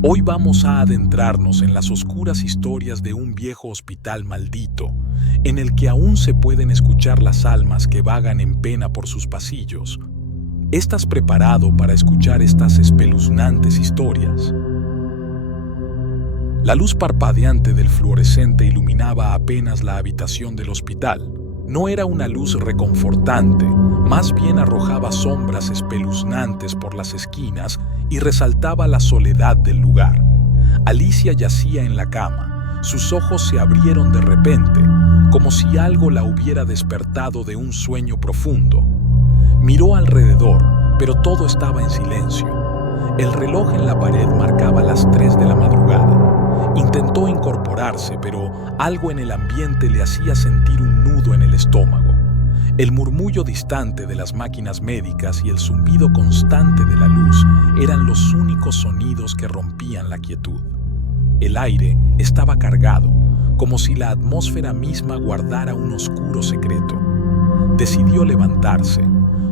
Hoy vamos a adentrarnos en las oscuras historias de un viejo hospital maldito, en el que aún se pueden escuchar las almas que vagan en pena por sus pasillos. ¿Estás preparado para escuchar estas espeluznantes historias? La luz parpadeante del fluorescente iluminaba apenas la habitación del hospital. No era una luz reconfortante, más bien arrojaba sombras espeluznantes por las esquinas y resaltaba la soledad del lugar. Alicia yacía en la cama. Sus ojos se abrieron de repente, como si algo la hubiera despertado de un sueño profundo. Miró alrededor, pero todo estaba en silencio. El reloj en la pared marcaba las 3 de la madrugada. Intentó incorporarse, pero algo en el ambiente le hacía sentir un nudo en el estómago. El murmullo distante de las máquinas médicas y el zumbido constante de la luz eran los únicos sonidos que rompían la quietud. El aire estaba cargado, como si la atmósfera misma guardara un oscuro secreto. Decidió levantarse.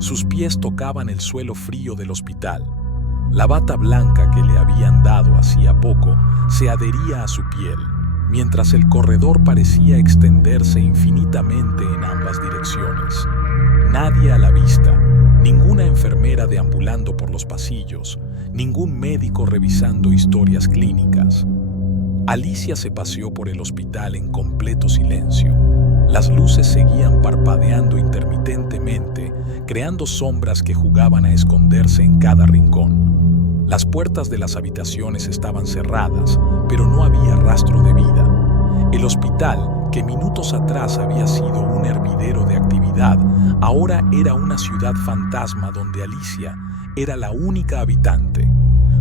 Sus pies tocaban el suelo frío del hospital. La bata blanca que le habían dado hacía poco se adhería a su piel, mientras el corredor parecía extenderse infinitamente en ambas direcciones. Nadie a la vista, ninguna enfermera deambulando por los pasillos, ningún médico revisando historias clínicas. Alicia se paseó por el hospital en completo silencio. Las luces seguían parpadeando intermitentemente, creando sombras que jugaban a esconderse en cada rincón. Las puertas de las habitaciones estaban cerradas, pero no había rastro de vida. El hospital, que minutos atrás había sido un hervidero de actividad, ahora era una ciudad fantasma donde Alicia era la única habitante.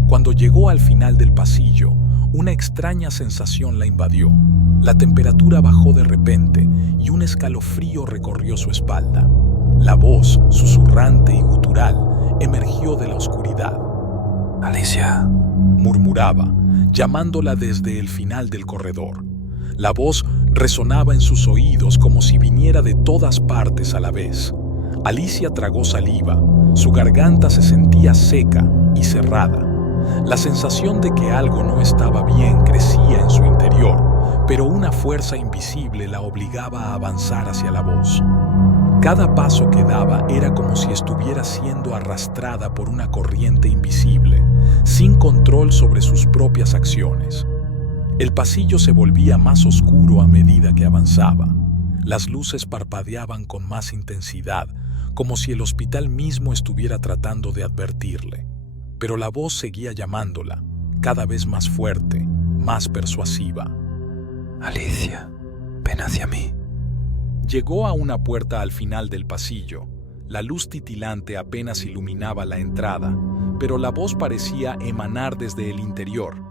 Cuando llegó al final del pasillo, una extraña sensación la invadió. La temperatura bajó de repente y un escalofrío recorrió su espalda. La voz, susurrante y gutural, emergió de la oscuridad. Alicia, murmuraba, llamándola desde el final del corredor. La voz resonaba en sus oídos como si viniera de todas partes a la vez. Alicia tragó saliva. Su garganta se sentía seca y cerrada. La sensación de que algo no estaba bien crecía en su interior, pero una fuerza invisible la obligaba a avanzar hacia la voz. Cada paso que daba era como si estuviera siendo arrastrada por una corriente invisible, sin control sobre sus propias acciones. El pasillo se volvía más oscuro a medida que avanzaba. Las luces parpadeaban con más intensidad, como si el hospital mismo estuviera tratando de advertirle. Pero la voz seguía llamándola, cada vez más fuerte, más persuasiva. Alicia, ven hacia mí. Llegó a una puerta al final del pasillo. La luz titilante apenas iluminaba la entrada, pero la voz parecía emanar desde el interior.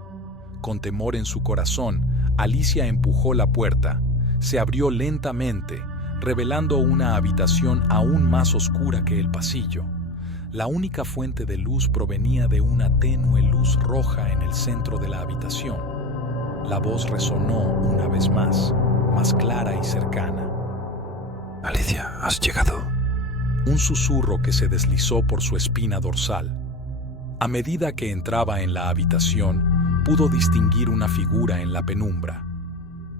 Con temor en su corazón, Alicia empujó la puerta. Se abrió lentamente, revelando una habitación aún más oscura que el pasillo. La única fuente de luz provenía de una tenue luz roja en el centro de la habitación. La voz resonó una vez más clara y cercana. Alicia, has llegado. Un susurro que se deslizó por su espina dorsal. A medida que entraba en la habitación, pudo distinguir una figura en la penumbra.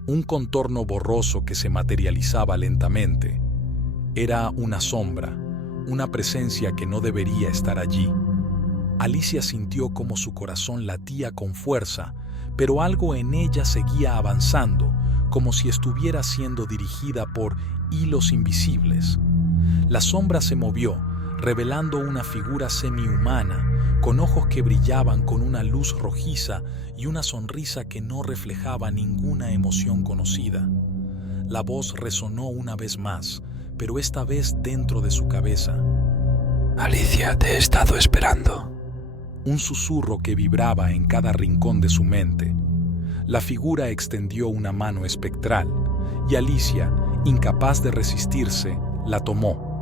Un contorno borroso que se materializaba lentamente. Era una sombra, una presencia que no debería estar allí. Alicia sintió como su corazón latía con fuerza, pero algo en ella seguía avanzando, como si estuviera siendo dirigida por hilos invisibles. La sombra se movió, revelando una figura semihumana, con ojos que brillaban con una luz rojiza y una sonrisa que no reflejaba ninguna emoción conocida. La voz resonó una vez más, pero esta vez dentro de su cabeza. Alicia, te he estado esperando. Un susurro que vibraba en cada rincón de su mente. La figura extendió una mano espectral, y Alicia, incapaz de resistirse, la tomó.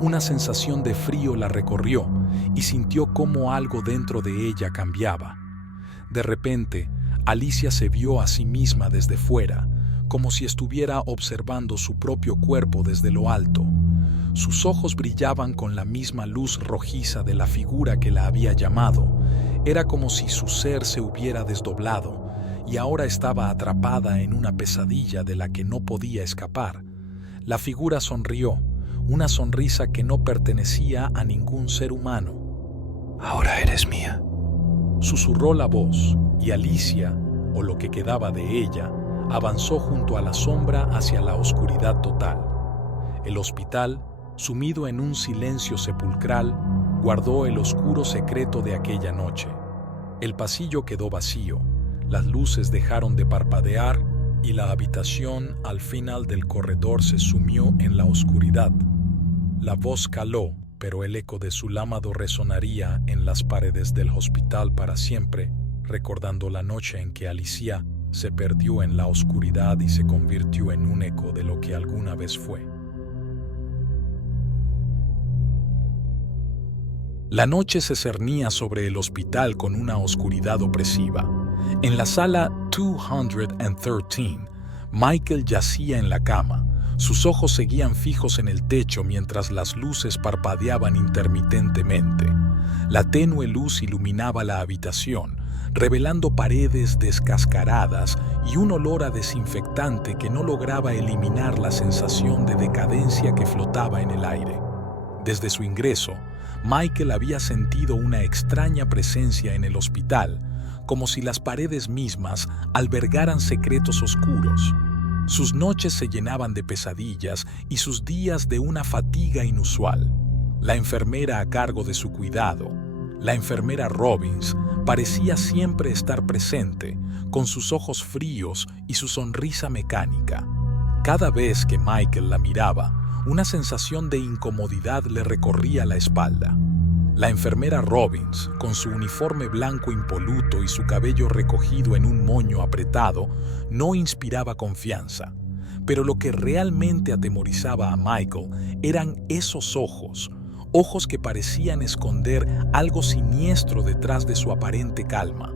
Una sensación de frío la recorrió y sintió cómo algo dentro de ella cambiaba. De repente, Alicia se vio a sí misma desde fuera, como si estuviera observando su propio cuerpo desde lo alto. Sus ojos brillaban con la misma luz rojiza de la figura que la había llamado. Era como si su ser se hubiera desdoblado y ahora estaba atrapada en una pesadilla de la que no podía escapar. La figura sonrió, una sonrisa que no pertenecía a ningún ser humano. Ahora eres mía. Susurró la voz, y Alicia, o lo que quedaba de ella, avanzó junto a la sombra hacia la oscuridad total. El hospital, sumido en un silencio sepulcral, guardó el oscuro secreto de aquella noche. El pasillo quedó vacío, las luces dejaron de parpadear y la habitación al final del corredor se sumió en la oscuridad. La voz caló, pero el eco de su lámado resonaría en las paredes del hospital para siempre, recordando la noche en que Alicia se perdió en la oscuridad y se convirtió en un eco de lo que alguna vez fue. La noche se cernía sobre el hospital con una oscuridad opresiva. En la sala 213, Michael yacía en la cama. Sus ojos seguían fijos en el techo mientras las luces parpadeaban intermitentemente. La tenue luz iluminaba la habitación, revelando paredes descascaradas y un olor a desinfectante que no lograba eliminar la sensación de decadencia que flotaba en el aire. Desde su ingreso, Michael había sentido una extraña presencia en el hospital, como si las paredes mismas albergaran secretos oscuros. Sus noches se llenaban de pesadillas y sus días de una fatiga inusual. La enfermera a cargo de su cuidado, la enfermera Robbins, parecía siempre estar presente, con sus ojos fríos y su sonrisa mecánica. Cada vez que Michael la miraba, una sensación de incomodidad le recorría la espalda. La enfermera Robbins, con su uniforme blanco impoluto y su cabello recogido en un moño apretado, no inspiraba confianza. Pero lo que realmente atemorizaba a Michael eran esos ojos, ojos que parecían esconder algo siniestro detrás de su aparente calma.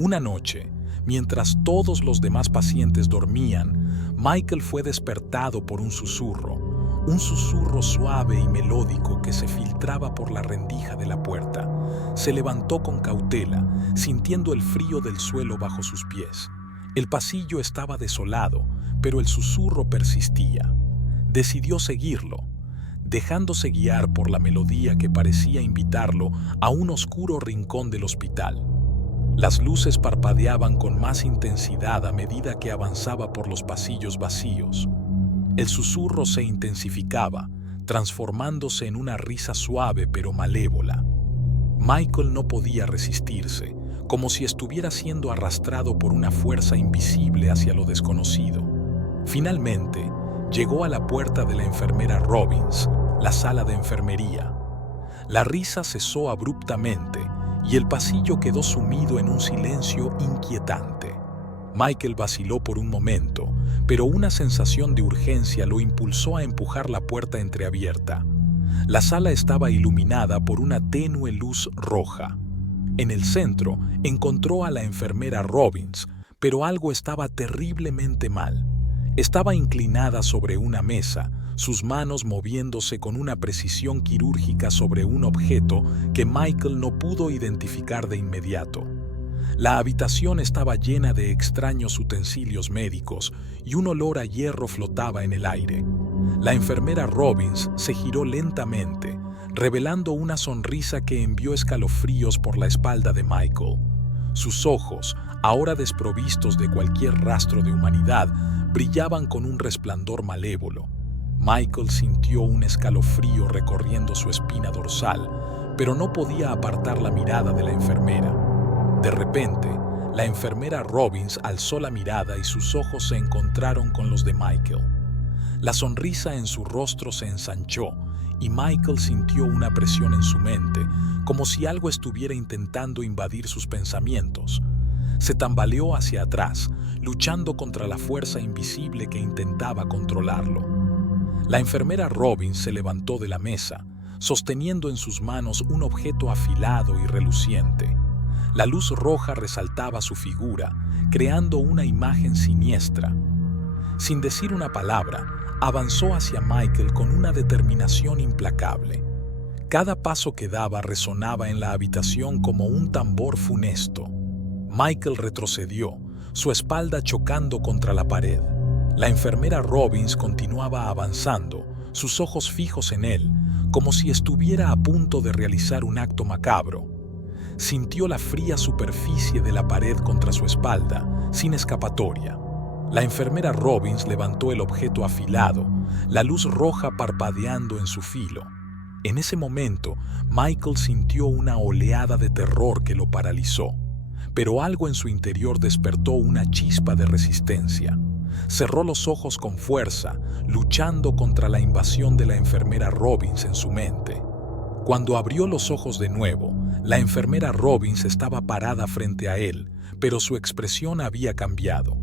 Una noche, mientras todos los demás pacientes dormían, Michael fue despertado por un susurro suave y melódico que se filtraba por la rendija de la puerta. Se levantó con cautela, sintiendo el frío del suelo bajo sus pies. El pasillo estaba desolado, pero el susurro persistía. Decidió seguirlo, dejándose guiar por la melodía que parecía invitarlo a un oscuro rincón del hospital. Las luces parpadeaban con más intensidad a medida que avanzaba por los pasillos vacíos. El susurro se intensificaba, transformándose en una risa suave pero malévola. Michael no podía resistirse, como si estuviera siendo arrastrado por una fuerza invisible hacia lo desconocido. Finalmente, llegó a la puerta de la enfermera Robbins, la sala de enfermería. La risa cesó abruptamente y el pasillo quedó sumido en un silencio inquietante. Michael vaciló por un momento, pero una sensación de urgencia lo impulsó a empujar la puerta entreabierta. La sala estaba iluminada por una tenue luz roja. En el centro encontró a la enfermera Robbins, pero algo estaba terriblemente mal. Estaba inclinada sobre una mesa, sus manos moviéndose con una precisión quirúrgica sobre un objeto que Michael no pudo identificar de inmediato. La habitación estaba llena de extraños utensilios médicos y un olor a hierro flotaba en el aire. La enfermera Robbins se giró lentamente, revelando una sonrisa que envió escalofríos por la espalda de Michael. Sus ojos, ahora desprovistos de cualquier rastro de humanidad, brillaban con un resplandor malévolo. Michael sintió un escalofrío recorriendo su espina dorsal, pero no podía apartar la mirada de la enfermera. De repente, la enfermera Robbins alzó la mirada y sus ojos se encontraron con los de Michael. La sonrisa en su rostro se ensanchó y Michael sintió una presión en su mente, como si algo estuviera intentando invadir sus pensamientos. Se tambaleó hacia atrás, luchando contra la fuerza invisible que intentaba controlarlo. La enfermera Robbins se levantó de la mesa, sosteniendo en sus manos un objeto afilado y reluciente. La luz roja resaltaba su figura, creando una imagen siniestra. Sin decir una palabra, avanzó hacia Michael con una determinación implacable. Cada paso que daba resonaba en la habitación como un tambor funesto. Michael retrocedió, su espalda chocando contra la pared. La enfermera Robbins continuaba avanzando, sus ojos fijos en él, como si estuviera a punto de realizar un acto macabro. Sintió la fría superficie de la pared contra su espalda, sin escapatoria. La enfermera Robbins levantó el objeto afilado, la luz roja parpadeando en su filo. En ese momento, Michael sintió una oleada de terror que lo paralizó, pero algo en su interior despertó una chispa de resistencia. Cerró los ojos con fuerza, luchando contra la invasión de la enfermera Robbins en su mente. Cuando abrió los ojos de nuevo, la enfermera Robbins estaba parada frente a él, pero su expresión había cambiado.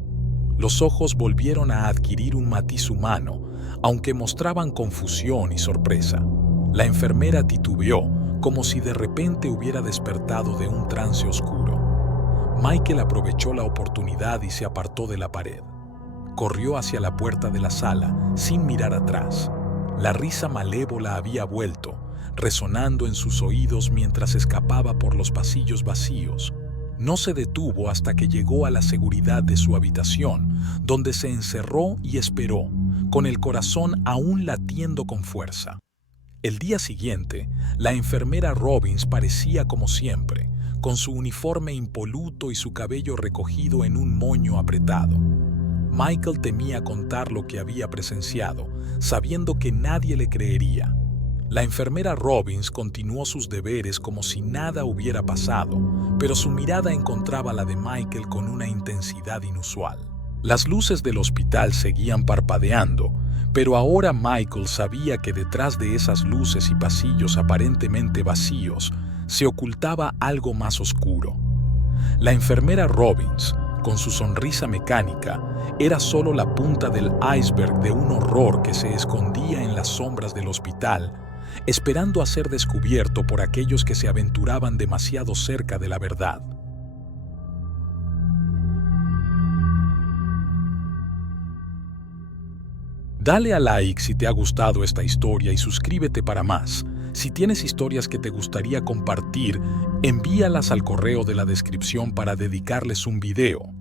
Los ojos volvieron a adquirir un matiz humano, aunque mostraban confusión y sorpresa. La enfermera titubeó, como si de repente hubiera despertado de un trance oscuro. Michael aprovechó la oportunidad y se apartó de la pared. Corrió hacia la puerta de la sala, sin mirar atrás. La risa malévola había vuelto, resonando en sus oídos mientras escapaba por los pasillos vacíos. No se detuvo hasta que llegó a la seguridad de su habitación, donde se encerró y esperó, con el corazón aún latiendo con fuerza. El día siguiente, la enfermera Robbins parecía como siempre, con su uniforme impoluto y su cabello recogido en un moño apretado. Michael temía contar lo que había presenciado, sabiendo que nadie le creería. La enfermera Robbins continuó sus deberes como si nada hubiera pasado, pero su mirada encontraba la de Michael con una intensidad inusual. Las luces del hospital seguían parpadeando, pero ahora Michael sabía que detrás de esas luces y pasillos aparentemente vacíos se ocultaba algo más oscuro. La enfermera Robbins, con su sonrisa mecánica, era solo la punta del iceberg de un horror que se escondía en las sombras del hospital, esperando a ser descubierto por aquellos que se aventuraban demasiado cerca de la verdad. Dale a like si te ha gustado esta historia y suscríbete para más. Si tienes historias que te gustaría compartir, envíalas al correo de la descripción para dedicarles un video.